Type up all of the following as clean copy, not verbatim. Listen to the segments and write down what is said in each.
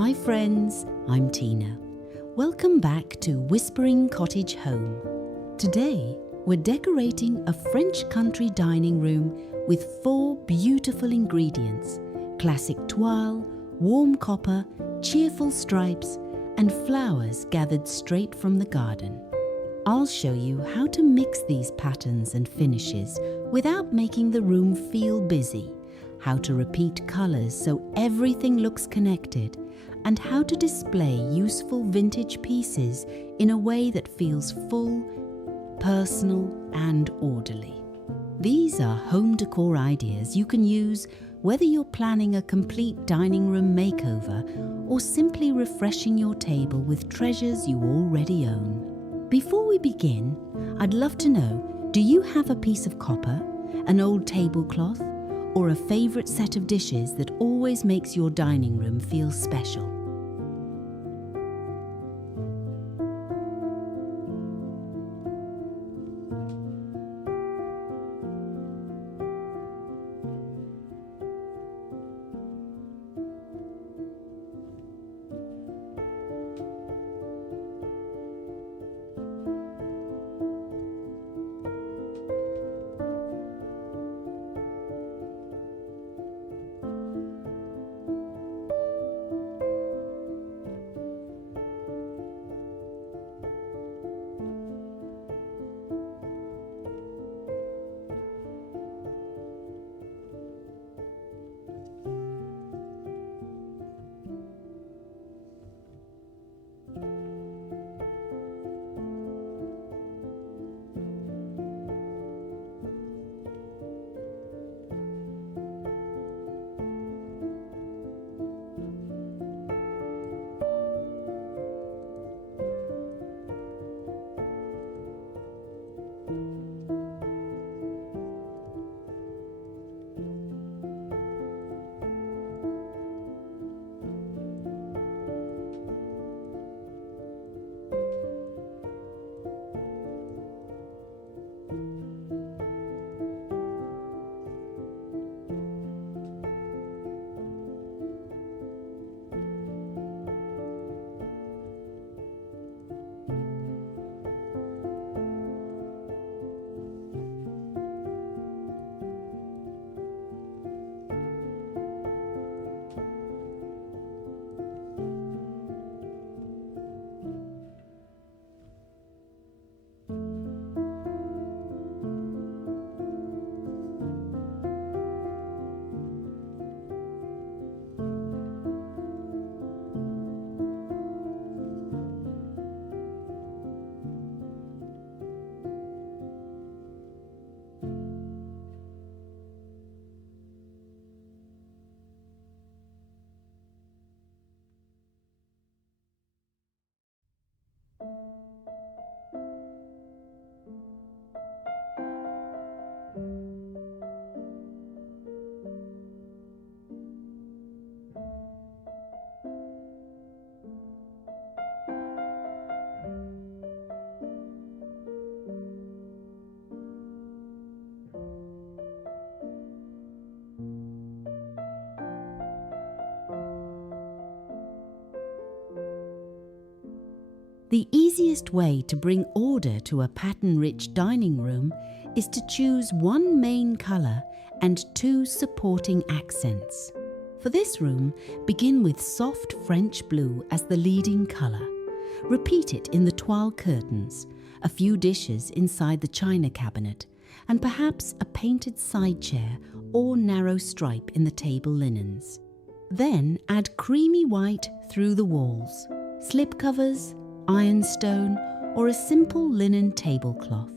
Hi friends, I'm Tina. Welcome back to Whispering Cottage Home. Today, we're decorating a French country dining room with 4 beautiful ingredients: classic toile, warm copper, cheerful stripes, and flowers gathered straight from the garden. I'll show you how to mix these patterns and finishes without making the room feel busy, how to repeat colors so everything looks connected, and how to display useful vintage pieces in a way that feels full, personal, and orderly. These are home decor ideas you can use whether you're planning a complete dining room makeover or simply refreshing your table with treasures you already own. Before we begin, I'd love to know, do you have a piece of copper, an old tablecloth, or a favorite set of dishes that always makes your dining room feel special? The easiest way to bring order to a pattern-rich dining room is to choose one main color and 2 supporting accents. For this room, begin with soft French blue as the leading color. Repeat it in the toile curtains, a few dishes inside the china cabinet, and perhaps a painted side chair or narrow stripe in the table linens. Then add creamy white through the walls, slipcovers, ironstone, or a simple linen tablecloth.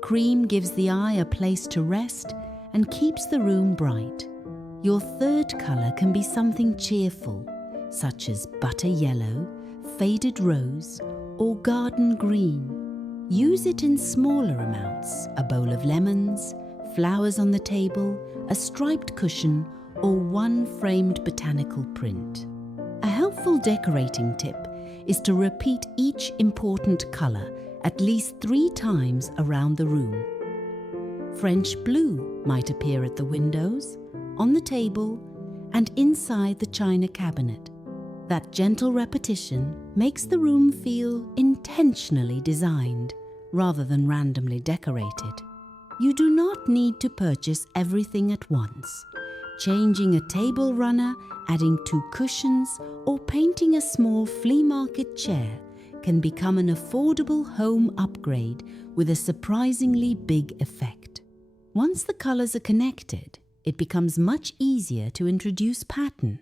Cream gives the eye a place to rest and keeps the room bright. Your third colour can be something cheerful, such as butter yellow, faded rose, or garden green. Use it in smaller amounts: a bowl of lemons, flowers on the table, a striped cushion, or one framed botanical print. A helpful decorating tip is to repeat each important colour at least 3 times around the room. French blue might appear at the windows, on the table, and inside the china cabinet. That gentle repetition makes the room feel intentionally designed rather than randomly decorated. You do not need to purchase everything at once. Changing a table runner, adding 2 cushions, or painting a small flea market chair can become an affordable home upgrade with a surprisingly big effect. Once the colors are connected, it becomes much easier to introduce pattern.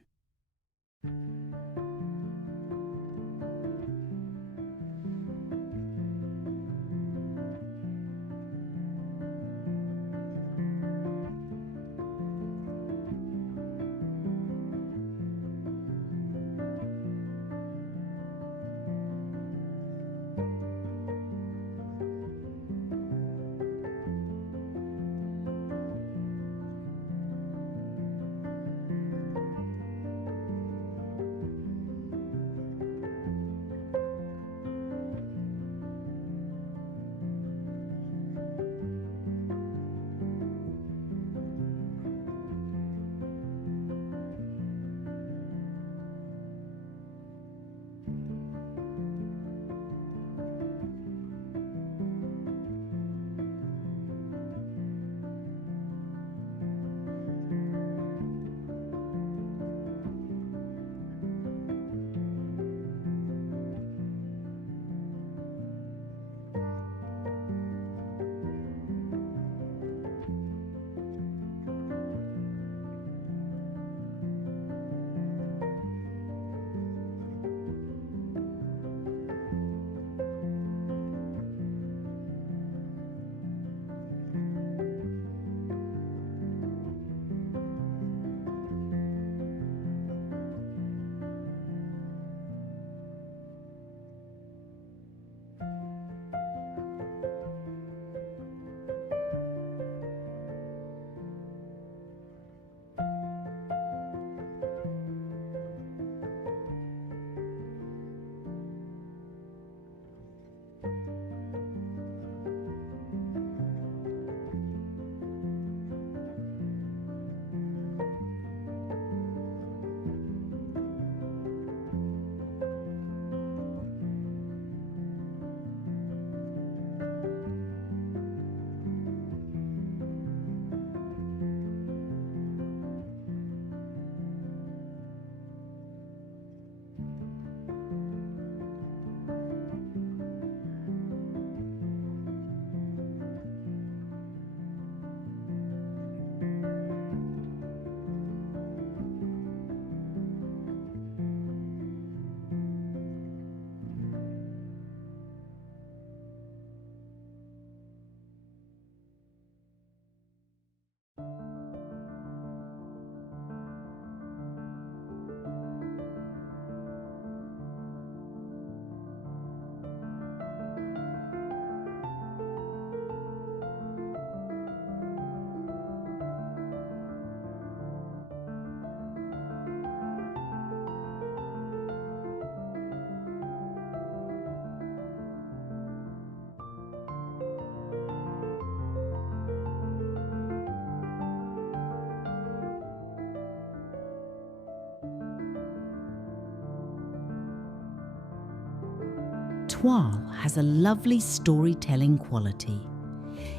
Toile has a lovely storytelling quality.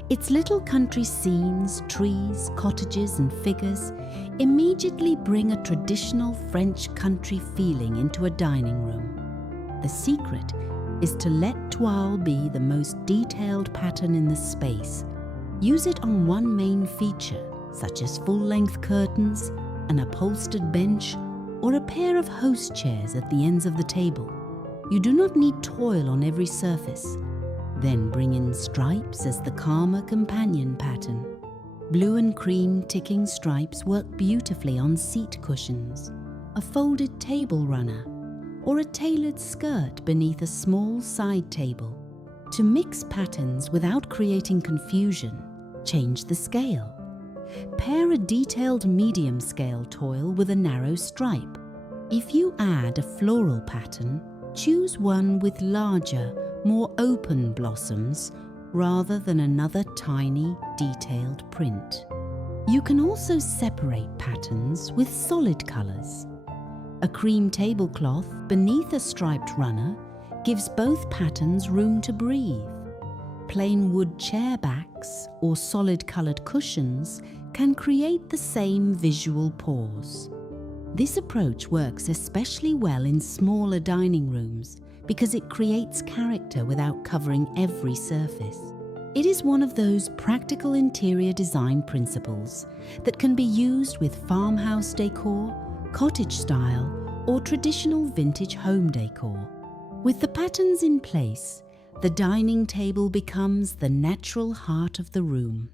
Its little country scenes, trees, cottages and figures immediately bring a traditional French country feeling into a dining room. The secret is to let Toile be the most detailed pattern in the space. Use it on one main feature, such as full-length curtains, an upholstered bench, or a pair of host chairs at the ends of the table. You do not need toile on every surface. Then bring in stripes as the calmer companion pattern. Blue and cream ticking stripes work beautifully on seat cushions, a folded table runner, or a tailored skirt beneath a small side table. To mix patterns without creating confusion, change the scale. Pair a detailed medium scale toile with a narrow stripe. If you add a floral pattern, choose one with larger, more open blossoms rather than another tiny, detailed print. You can also separate patterns with solid colors. A cream tablecloth beneath a striped runner gives both patterns room to breathe. Plain wood chair backs or solid coloured cushions can create the same visual pause. This approach works especially well in smaller dining rooms because it creates character without covering every surface. It is one of those practical interior design principles that can be used with farmhouse decor, cottage style, or traditional vintage home decor. With the patterns in place, the dining table becomes the natural heart of the room.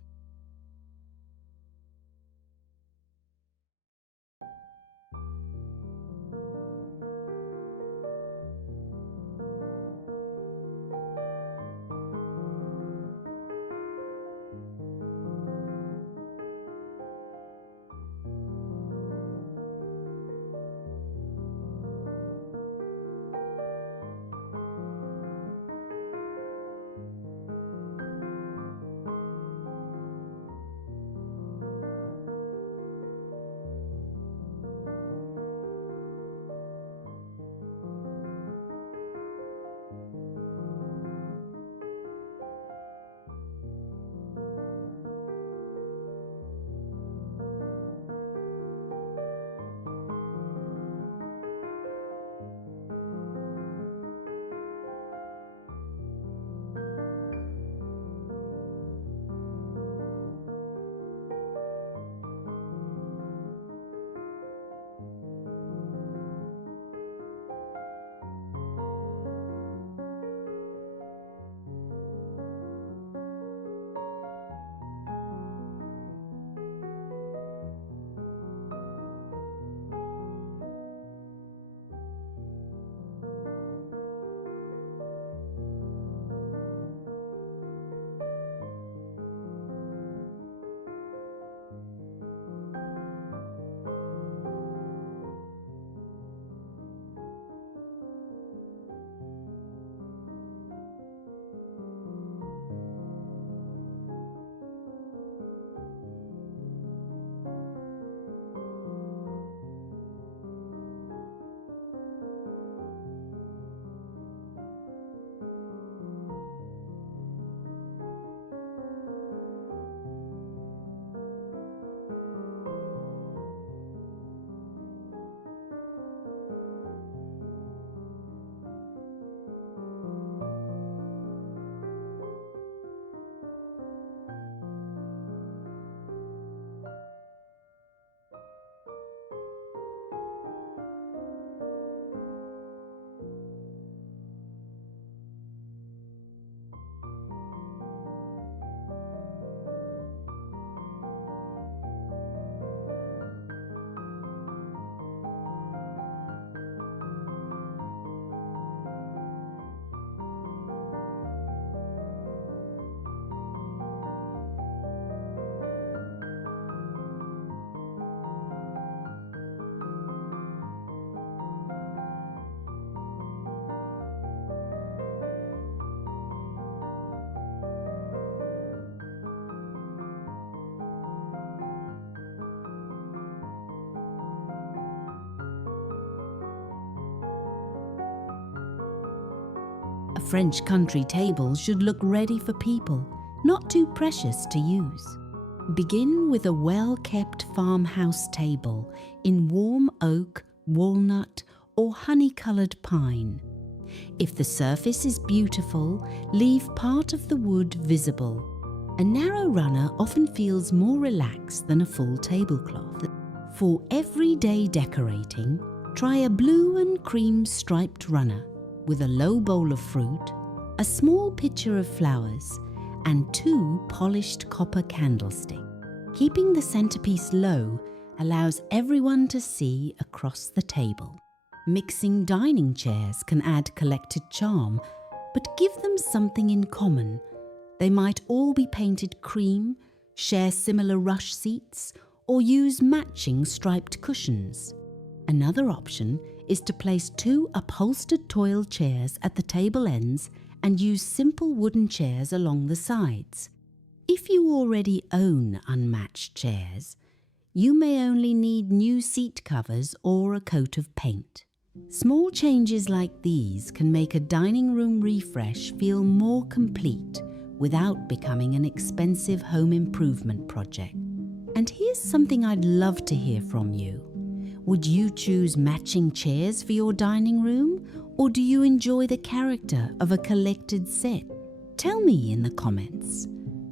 A French country table should look ready for people, not too precious to use. Begin with a well-kept farmhouse table in warm oak, walnut, or honey-coloured pine. If the surface is beautiful, leave part of the wood visible. A narrow runner often feels more relaxed than a full tablecloth. For everyday decorating, try a blue and cream striped runner with a low bowl of fruit, a small pitcher of flowers, and 2 polished copper candlesticks. Keeping the centerpiece low allows everyone to see across the table. Mixing dining chairs can add collected charm, but give them something in common. They might all be painted cream, share similar rush seats, or use matching striped cushions. Another option is to place 2 upholstered toile chairs at the table ends and use simple wooden chairs along the sides. If you already own unmatched chairs, you may only need new seat covers or a coat of paint. Small changes like these can make a dining room refresh feel more complete without becoming an expensive home improvement project. And here's something I'd love to hear from you. Would you choose matching chairs for your dining room, or do you enjoy the character of a collected set? Tell me in the comments,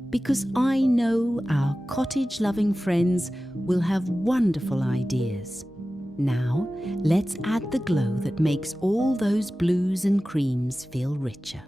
because I know our cottage-loving friends will have wonderful ideas. Now, let's add the glow that makes all those blues and creams feel richer.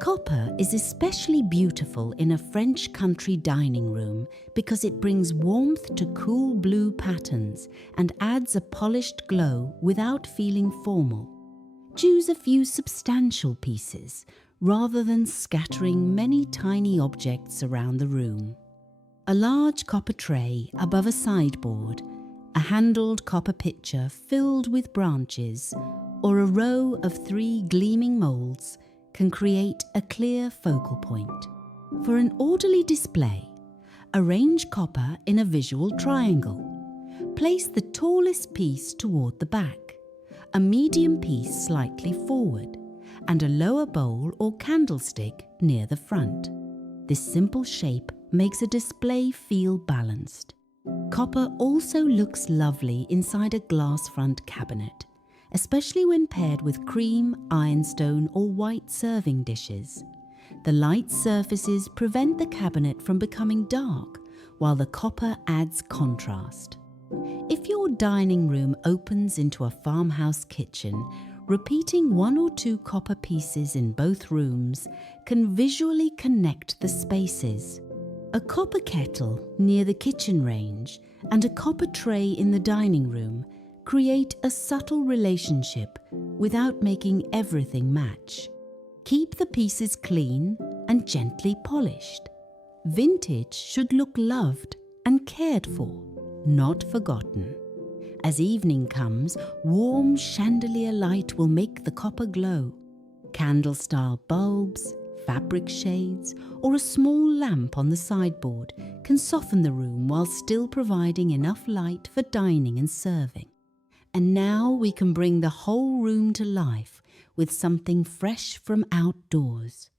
Copper is especially beautiful in a French country dining room because it brings warmth to cool blue patterns and adds a polished glow without feeling formal. Choose a few substantial pieces rather than scattering many tiny objects around the room. A large copper tray above a sideboard, a handled copper pitcher filled with branches, or a row of 3 gleaming moulds can create a clear focal point. For an orderly display, arrange copper in a visual triangle. Place the tallest piece toward the back, a medium piece slightly forward, and a lower bowl or candlestick near the front. This simple shape makes a display feel balanced. Copper also looks lovely inside a glass front cabinet, especially when paired with cream, ironstone or white serving dishes. The light surfaces prevent the cabinet from becoming dark, while the copper adds contrast. If your dining room opens into a farmhouse kitchen, repeating 1 or 2 copper pieces in both rooms can visually connect the spaces. A copper kettle near the kitchen range and a copper tray in the dining room create a subtle relationship without making everything match. Keep the pieces clean and gently polished. Vintage should look loved and cared for, not forgotten. As evening comes, warm chandelier light will make the copper glow. Candle-style bulbs, fabric shades, or a small lamp on the sideboard can soften the room while still providing enough light for dining and serving. And now we can bring the whole room to life with something fresh from outdoors.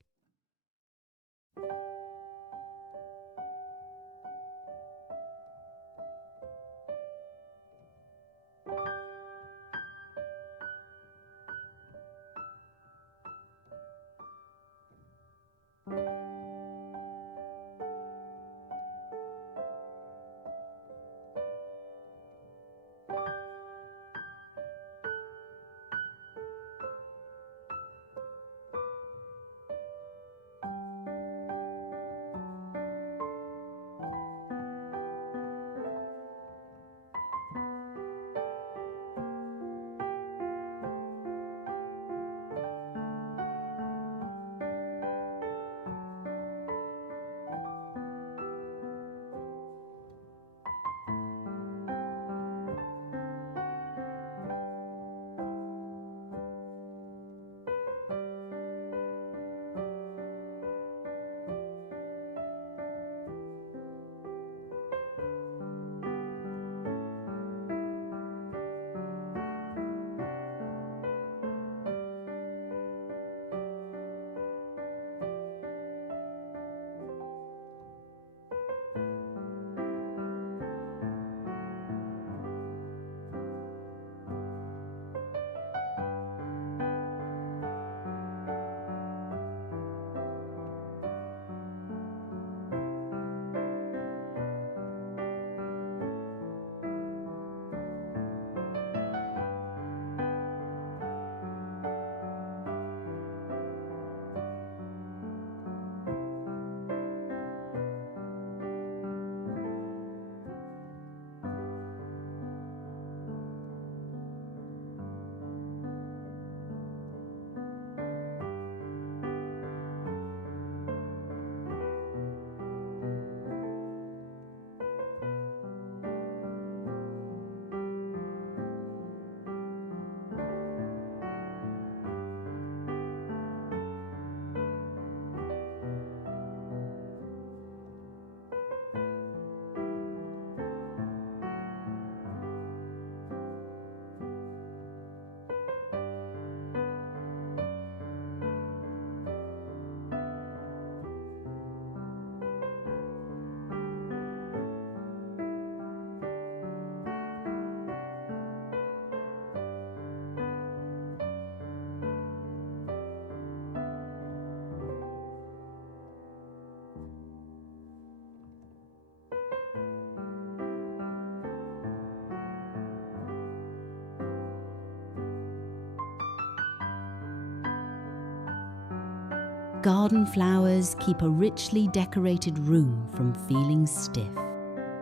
Garden flowers keep a richly decorated room from feeling stiff.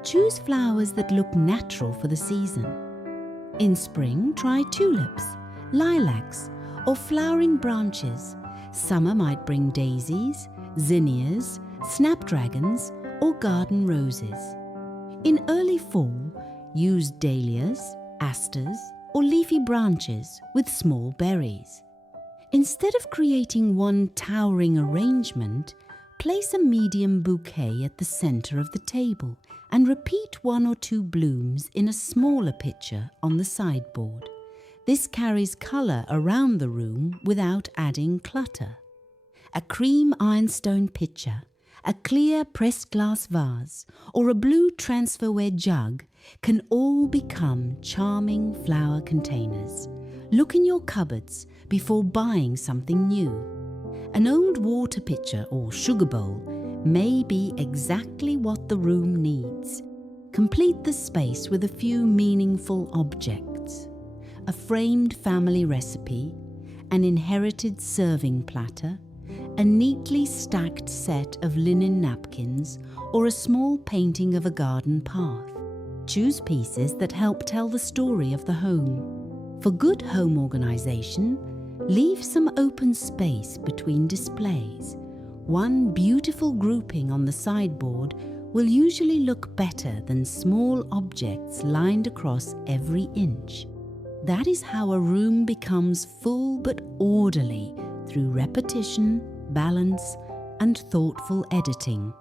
Choose flowers that look natural for the season. In spring, try tulips, lilacs, or flowering branches. Summer might bring daisies, zinnias, snapdragons, or garden roses. In early fall, use dahlias, asters, or leafy branches with small berries. Instead of creating one towering arrangement, place a medium bouquet at the center of the table and repeat 1 or 2 blooms in a smaller pitcher on the sideboard. This carries color around the room without adding clutter. A cream ironstone pitcher, a clear pressed glass vase, or a blue transferware jug can all become charming flower containers. Look in your cupboards before buying something new. An old water pitcher or sugar bowl may be exactly what the room needs. Complete the space with a few meaningful objects: a framed family recipe, an inherited serving platter, a neatly stacked set of linen napkins, or a small painting of a garden path. Choose pieces that help tell the story of the home. For good home organization, leave some open space between displays. One beautiful grouping on the sideboard will usually look better than small objects lined across every inch. That is how a room becomes full but orderly through repetition, balance, and thoughtful editing.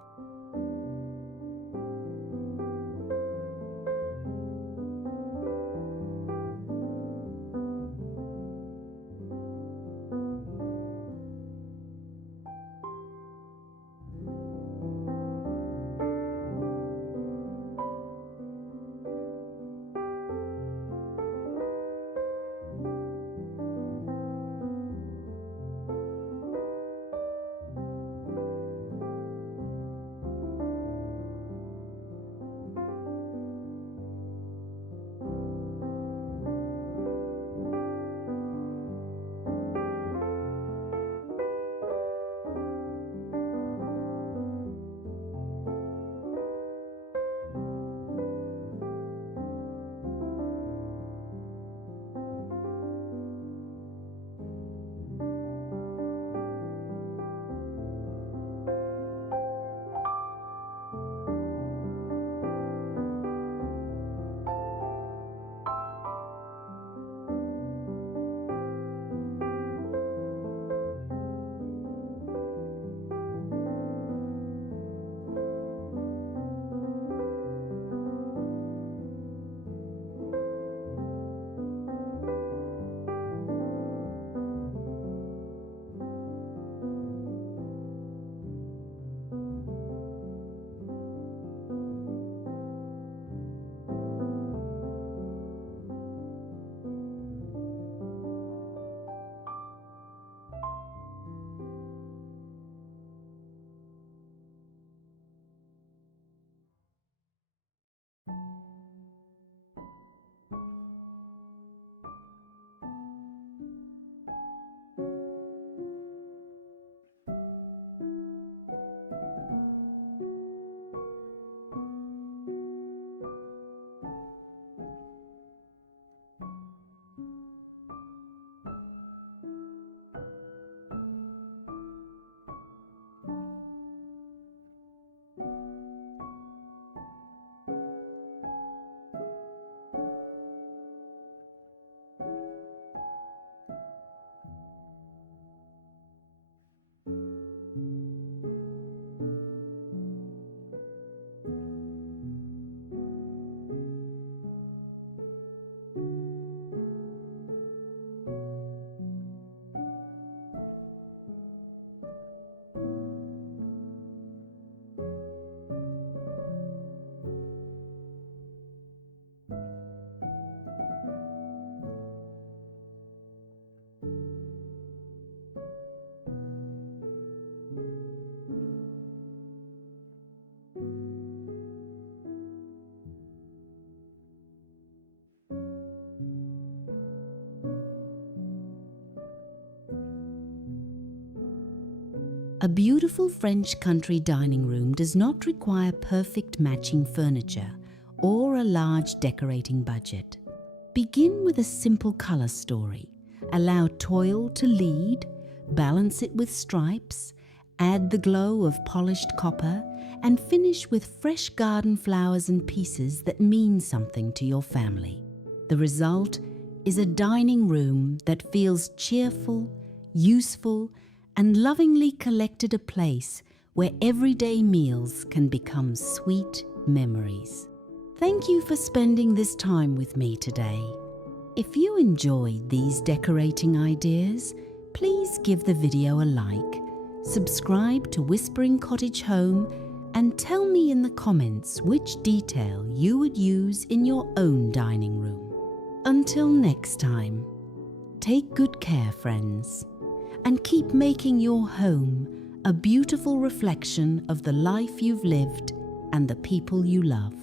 A beautiful French country dining room does not require perfect matching furniture or a large decorating budget. Begin with a simple color story. Allow Toile to lead, balance it with stripes, add the glow of polished copper, and finish with fresh garden flowers and pieces that mean something to your family. The result is a dining room that feels cheerful, useful, and lovingly collected, a place where everyday meals can become sweet memories. Thank you for spending this time with me today. If you enjoyed these decorating ideas, please give the video a like, subscribe to Whispering Cottage Home, and tell me in the comments which detail you would use in your own dining room. Until next time, take good care, friends, and keep making your home a beautiful reflection of the life you've lived and the people you love.